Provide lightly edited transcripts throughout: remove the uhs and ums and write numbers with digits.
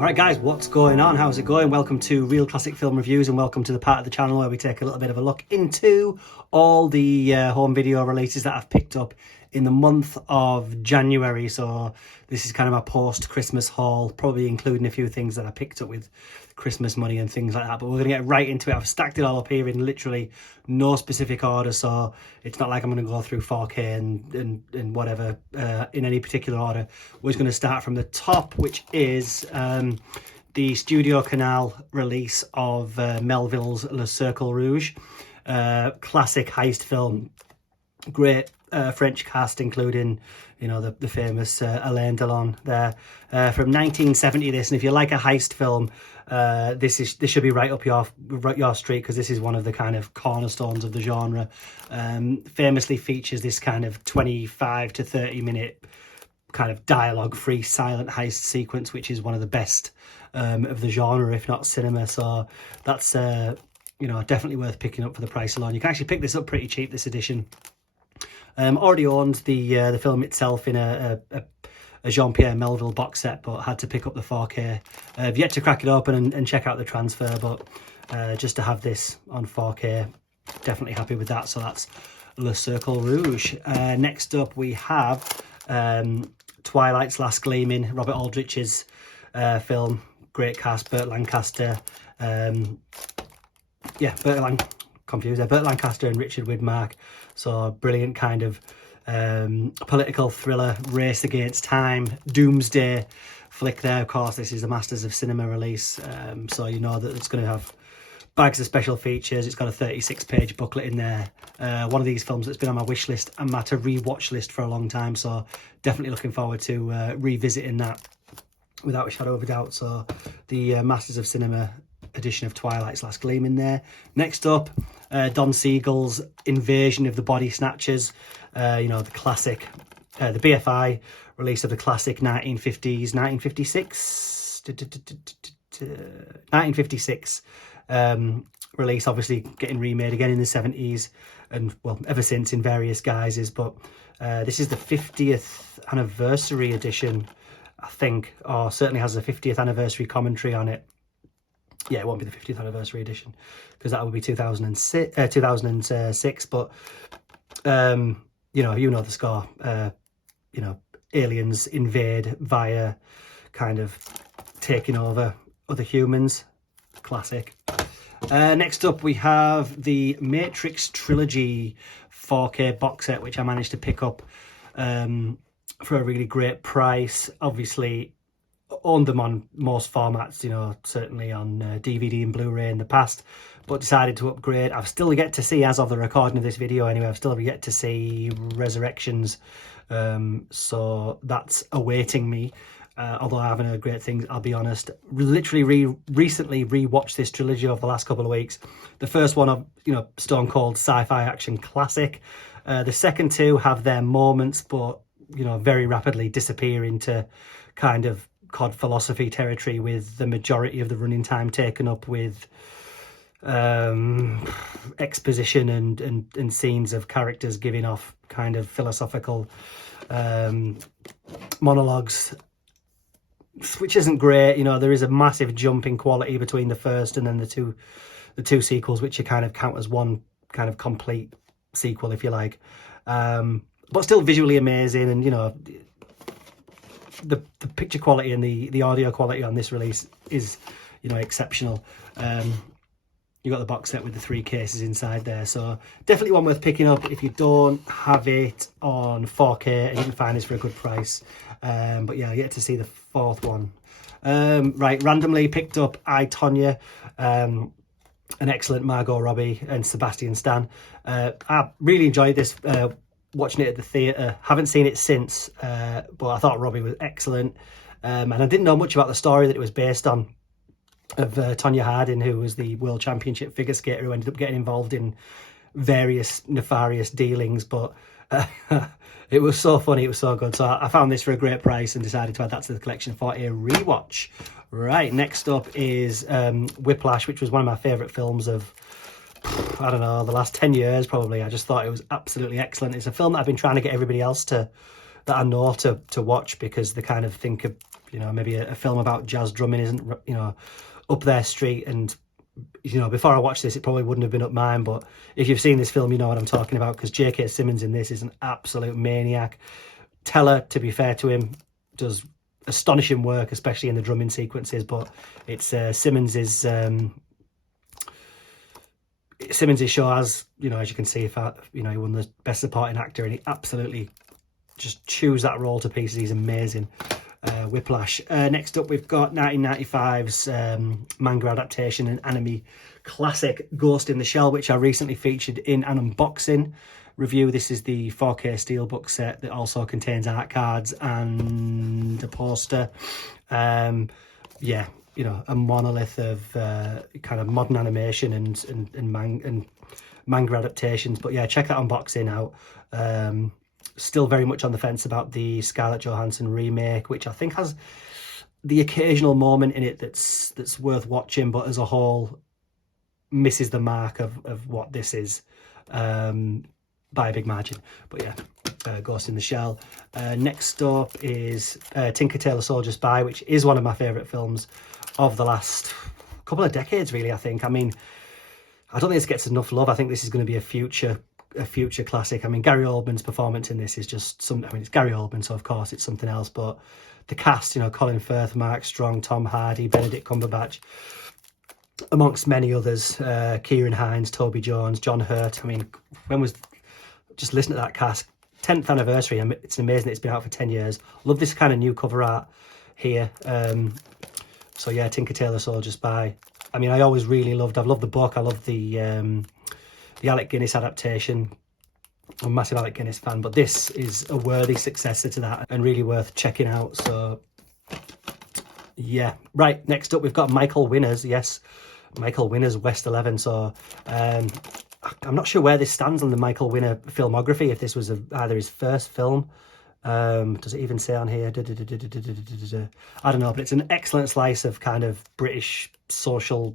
Alright guys, what's going on? How's it going? Welcome to Real Classic Film Reviews and welcome to the part of the channel where we take a little bit of a look into all the home video releases that I've picked up in the month of January. So this is kind of my post-Christmas haul, probably including a few things that I picked up with Christmas money and things like that. But we're going to get right into it. I've stacked it all up here in literally no specific order, so it's not like I'm going to go through 4K and whatever in any particular order. We're just going to start from the top, which is the Studio Canal release of Melville's Le Cercle Rouge, classic heist film. Great French cast, including, you know, the famous Alain Delon there, from 1970. This, and if you like a heist film, this should be right up your street, because this is one of the kind of cornerstones of the genre. Famously features this kind of 25 to 30 minute kind of dialogue free silent heist sequence, which is one of the best of the genre, if not cinema. So that's you know, definitely worth picking up for the price alone. You can actually pick this up pretty cheap, this edition. Already owned the film itself in a Jean-Pierre Melville box set, but had to pick up the 4K. I've yet to crack it open and check out the transfer, but just to have this on 4K, definitely happy with that. So that's Le Cercle Rouge. Next up we have Twilights Last Gleaming, Robert Aldrich's film. Great cast, Burt Lancaster. Burt Lancaster and Richard Widmark. So brilliant kind of political thriller, race against time, doomsday flick there. Of course, this is the Masters of Cinema release, so you know that it's going to have bags of special features. It's got a 36-page booklet in there. One of these films that's been on my wish list and my to re-watch list for a long time, so definitely looking forward to revisiting that without a shadow of a doubt. So the Masters of Cinema edition of Twilight's Last Gleam in there. Next up, Don Siegel's Invasion of the Body Snatchers, you know, the classic, the BFI release of the classic 1956 release, obviously getting remade again in the 70s and, well, ever since in various guises. But this is the 50th anniversary edition, I think, or certainly has a 50th anniversary commentary on it. Yeah, it won't be the 50th anniversary edition, because that would be 2006. But you know the score. You know, aliens invade via kind of taking over other humans. Classic. Next up we have the Matrix Trilogy 4K box set, which I managed to pick up for a really great price. Obviously owned them on most formats, you know, certainly on DVD and Blu-ray in the past, but decided to upgrade. I've still yet to see, as of the recording of this video anyway, I've still yet to see Resurrections, so that's awaiting me. Although I haven't heard great things, I'll be honest. Literally recently re-watched this trilogy over the last couple of weeks. The first one, of, you know, stone cold sci-fi action classic. The second two have their moments, but, you know, very rapidly disappear into kind of COD philosophy territory, with the majority of the running time taken up with exposition and scenes of characters giving off kind of philosophical monologues, which isn't great. You know, there is a massive jump in quality between the first and then the two sequels, which you kind of count as one kind of complete sequel, if you like, but still visually amazing. And, you know, the picture quality and the audio quality on this release is, you know, exceptional. You got the box set with the 3 cases inside there, so definitely one worth picking up if you don't have it on 4K and you can find this for a good price. But yeah, yet to see the fourth one. Right, randomly picked up I, Tonya, an excellent Margot Robbie and Sebastian Stan. I really enjoyed this, watching it at the theatre. Haven't seen it since, but I thought Robbie was excellent, and I didn't know much about the story that it was based on, of Tonya Harding, who was the world championship figure skater who ended up getting involved in various nefarious dealings. But it was so funny, it was so good. So I found this for a great price and decided to add that to the collection for a rewatch. Right, next up is Whiplash, which was one of my favourite films of, I don't know, the last 10 years probably. I just thought it was absolutely excellent. It's a film that I've been trying to get everybody else that I know to watch, because they kind of think of, you know, maybe a film about jazz drumming isn't, you know, up their street. And, you know, before I watched this, it probably wouldn't have been up mine. But if you've seen this film, you know what I'm talking about, because J.K. Simmons in this is an absolute maniac. Tailor, to be fair to him, does astonishing work, especially in the drumming sequences. But it's Simmons's show, as you know, as you can see, you know, he won the best supporting actor, and he absolutely just chews that role to pieces. He's amazing. Whiplash. Next up, we've got 1995's manga adaptation and anime classic Ghost in the Shell, which I recently featured in an unboxing review. This is the 4K steelbook set that also contains art cards and a poster. Yeah, you know, a monolith of kind of modern animation and manga adaptations. But yeah, check that unboxing out. Still very much on the fence about the Scarlett Johansson remake, which I think has the occasional moment in it that's worth watching, but as a whole misses the mark of what this is by a big margin. But yeah, Ghost in the Shell. Next up is Tinker Tailor Soldier Spy, which is one of my favourite films of the last couple of decades, really. I think. I mean, I don't think this gets enough love. I think this is going to be a future classic. I mean, Gary Oldman's performance in this is just some. I mean, it's Gary Oldman, so of course it's something else. But the cast, you know, Colin Firth, Mark Strong, Tom Hardy, Benedict Cumberbatch, amongst many others, Kieran Hines, Toby Jones, John Hurt. I mean, just listen to that cast. 10th anniversary. It's amazing that it's been out for 10 years. Love this kind of new cover art here. So yeah, Tinker Tailor Soldier Spy. I mean, I've loved the book. I love the Alec Guinness adaptation. I'm a massive Alec Guinness fan, but this is a worthy successor to that and really worth checking out. So yeah, right, next up we've got Michael Winner's. Yes, Michael Winner's West 11. So I'm not sure where this stands on the Michael Winner filmography, if this was either his first film. Does it even say on here? I don't know, but it's an excellent slice of kind of British social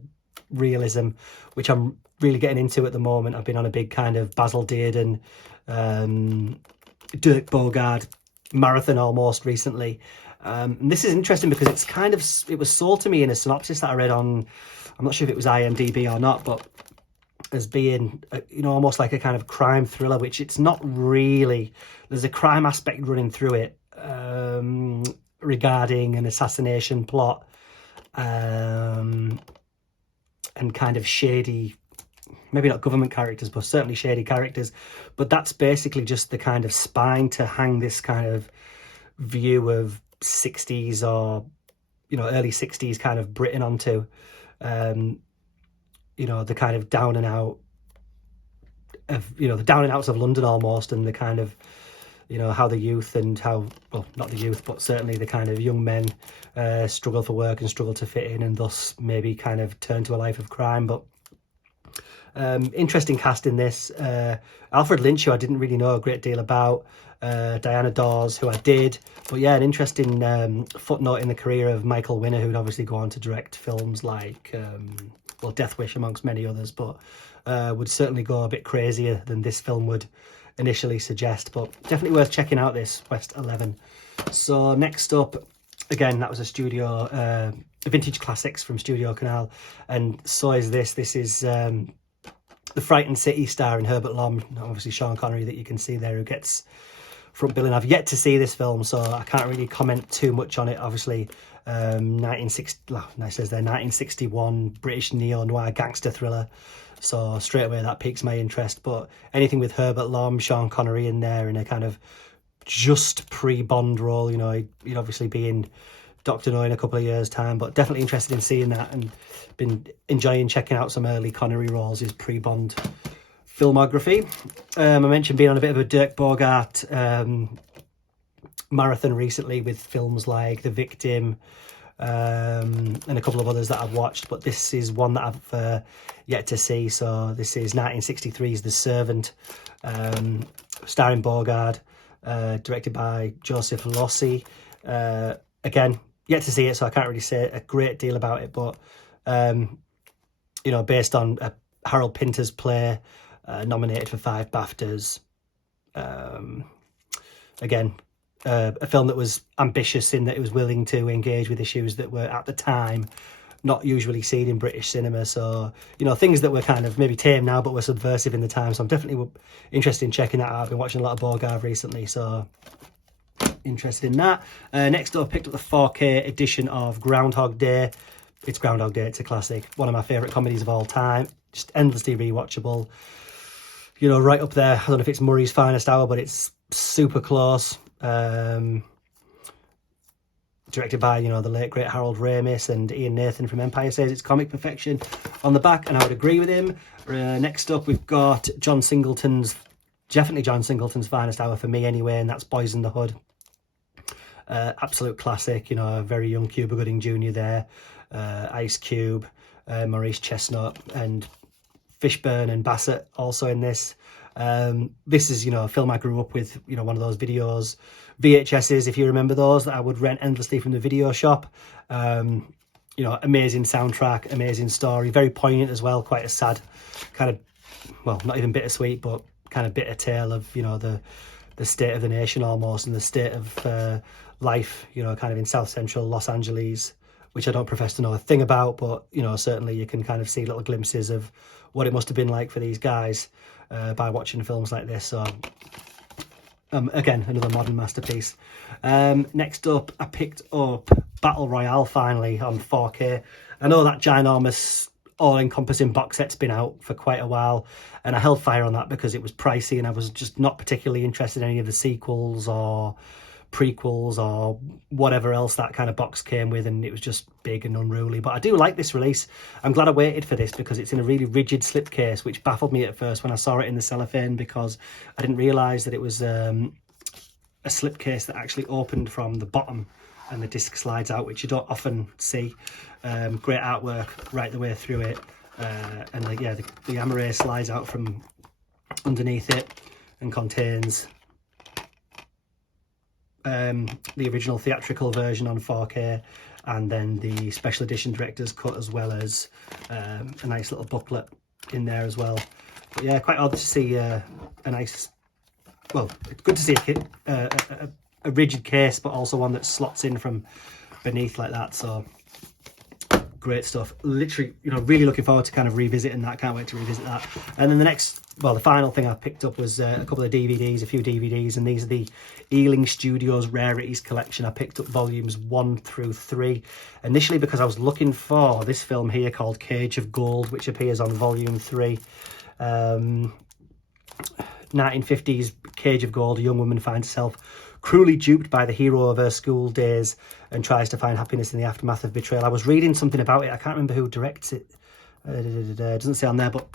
realism, which I'm really getting into at the moment. I've been on a big kind of Basil Dearden, Dirk Bogarde marathon almost recently. And this is interesting because it was sold to me in a synopsis that I read on, I'm not sure if it was IMDb or not, but as being, you know, almost like a kind of crime thriller, which it's not really. There's a crime aspect running through it regarding an assassination plot and kind of shady, maybe not government characters, but certainly shady characters. But that's basically just the kind of spine to hang this kind of view of 60s or, you know, early 60s kind of Britain onto. You know, the kind of down and out of, you know, the down and outs of London almost, and the kind of, you know, how the youth and how, well, not the youth, but certainly the kind of young men struggle for work and struggle to fit in, and thus maybe kind of turn to a life of crime. But interesting cast in this. Alfred Lynch, who I didn't really know a great deal about. Diana Dawes, who I did. But yeah, an interesting footnote in the career of Michael Winner, who'd obviously go on to direct films like, well, Death Wish amongst many others, but would certainly go a bit crazier than this film would initially suggest. But definitely worth checking out, this West 11. So next up, again, that was a studio, vintage classics from Studio Canal, and so is this. This is the Frightened City starring Herbert Alarm, obviously Sean Connery that you can see there, who gets front billing. I've yet to see this film, so I can't really comment too much on it. Obviously, 1961 British neo-noir gangster thriller, so straight away that piques my interest. But anything with Herbert Alarm, Sean Connery in there in a kind of just pre-Bond role, you know, he'd obviously be in Dr. No in a couple of years' time, but definitely interested in seeing that, and been enjoying checking out some early Connery roles, his pre-Bond filmography. I mentioned being on a bit of a Dirk Bogarde marathon recently with films like The Victim and a couple of others that I've watched, but this is one that I've yet to see. So this is 1963's The Servant, starring Bogarde, directed by Joseph Losey. Again, yet to see it, so I can't really say a great deal about it, but you know, based on Harold Pinter's play, nominated for 5 BAFTAs. Again, a film that was ambitious in that it was willing to engage with issues that were at the time not usually seen in British cinema. So, you know, things that were kind of maybe tame now but were subversive in the time. So I'm definitely interested in checking that out. I've been watching a lot of Bogart recently, so interested in that. Next up, I picked up the 4K edition of Groundhog Day. It's Groundhog Day, it's a classic. One of my favourite comedies of all time. Just endlessly rewatchable. You know, right up there. I don't know if it's Murray's finest hour, but it's super close. Directed by, you know, the late great Harold Ramis, and Ian Nathan from Empire says it's comic perfection on the back, and I would agree with him. Next up, we've got definitely John Singleton's finest hour for me anyway, and that's Boys in the Hood. Absolute classic, you know, a very young Cuba Gooding Jr. there. Ice Cube, Maurice Chestnut, and Fishburne and Bassett also in this. This is, you know, a film I grew up with, you know, one of those videos, VHSs, if you remember those, that I would rent endlessly from the video shop. You know, amazing soundtrack, amazing story, very poignant as well, quite a sad kind of, well, not even bittersweet, but kind of bitter tale of, you know, the state of the nation almost, and the state of life, you know, kind of in South Central Los Angeles, which I don't profess to know a thing about, but, you know, certainly you can kind of see little glimpses of what it must have been like for these guys by watching films like this. So, again, another modern masterpiece. Next up, I picked up Battle Royale finally on 4K. I know that ginormous all-encompassing box set's been out for quite a while, and I held fire on that because it was pricey and I was just not particularly interested in any of the sequels or prequels or whatever else that kind of box came with, and it was just big and unruly. But I do like this release. I'm glad I waited for this because it's in a really rigid slipcase, which baffled me at first when I saw it in the cellophane, because I didn't realise that it was a slipcase that actually opened from the bottom and the disc slides out, which you don't often see. Great artwork right the way through it, and like, yeah, the Amaray slides out from underneath it and contains the original theatrical version on 4K, and then the special edition director's cut, as well as a nice little booklet in there as well. But yeah, quite odd to see a nice, well, it's good to see a rigid case, but also one that slots in from beneath like that. So great stuff. Literally, you know, really looking forward to kind of revisiting that. Can't wait to revisit that. And then the final thing I picked up was a couple of DVDs, a few DVDs, and these are the Ealing Studios Rarities collection. I picked up volumes 1 through 3 initially because I was looking for this film here called Cage of Gold, which appears on volume 3. 1950s Cage of Gold. A young woman finds herself cruelly duped by the hero of her school days and tries to find happiness in the aftermath of betrayal. I was reading something about it. I can't remember who directs it. It doesn't say on there, but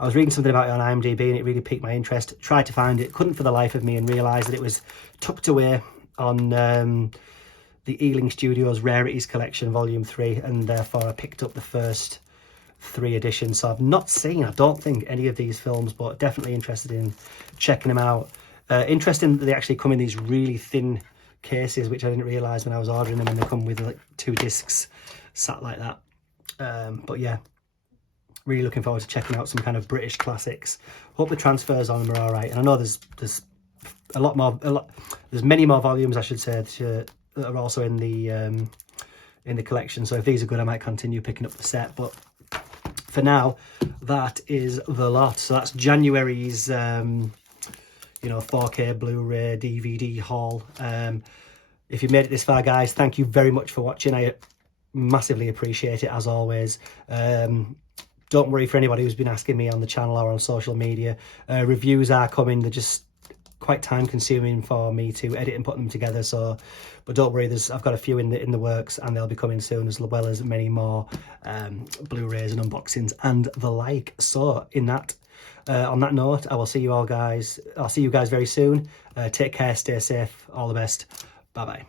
I was reading something about it on IMDb and it really piqued my interest. Tried to find it, couldn't for the life of me, and realised that it was tucked away on the Ealing Studios Rarities collection, volume 3, and therefore I picked up the first 3 editions. So I've not seen, I don't think, any of these films, but definitely interested in checking them out. Interesting that they actually come in these really thin cases, which I didn't realise when I was ordering them, and they come with like 2 discs sat like that. But yeah, really looking forward to checking out some kind of British classics. Hope the transfers on them are all right. And I know there's there's many more volumes, I should say, that are also in the collection. So if these are good, I might continue picking up the set. But for now, that is the lot. So that's January's 4K Blu-ray DVD haul. If you made it this far, guys, thank you very much for watching. I massively appreciate it, as always. Don't worry for anybody who's been asking me on the channel or on social media. Reviews are coming. They're just quite time consuming for me to edit and put them together. So, but don't worry, I've got a few in the works, and they'll be coming soon, as well as many more Blu-rays and unboxings and the like. So on that note, I will see you all guys. I'll see you guys very soon. Take care, stay safe, all the best. Bye bye.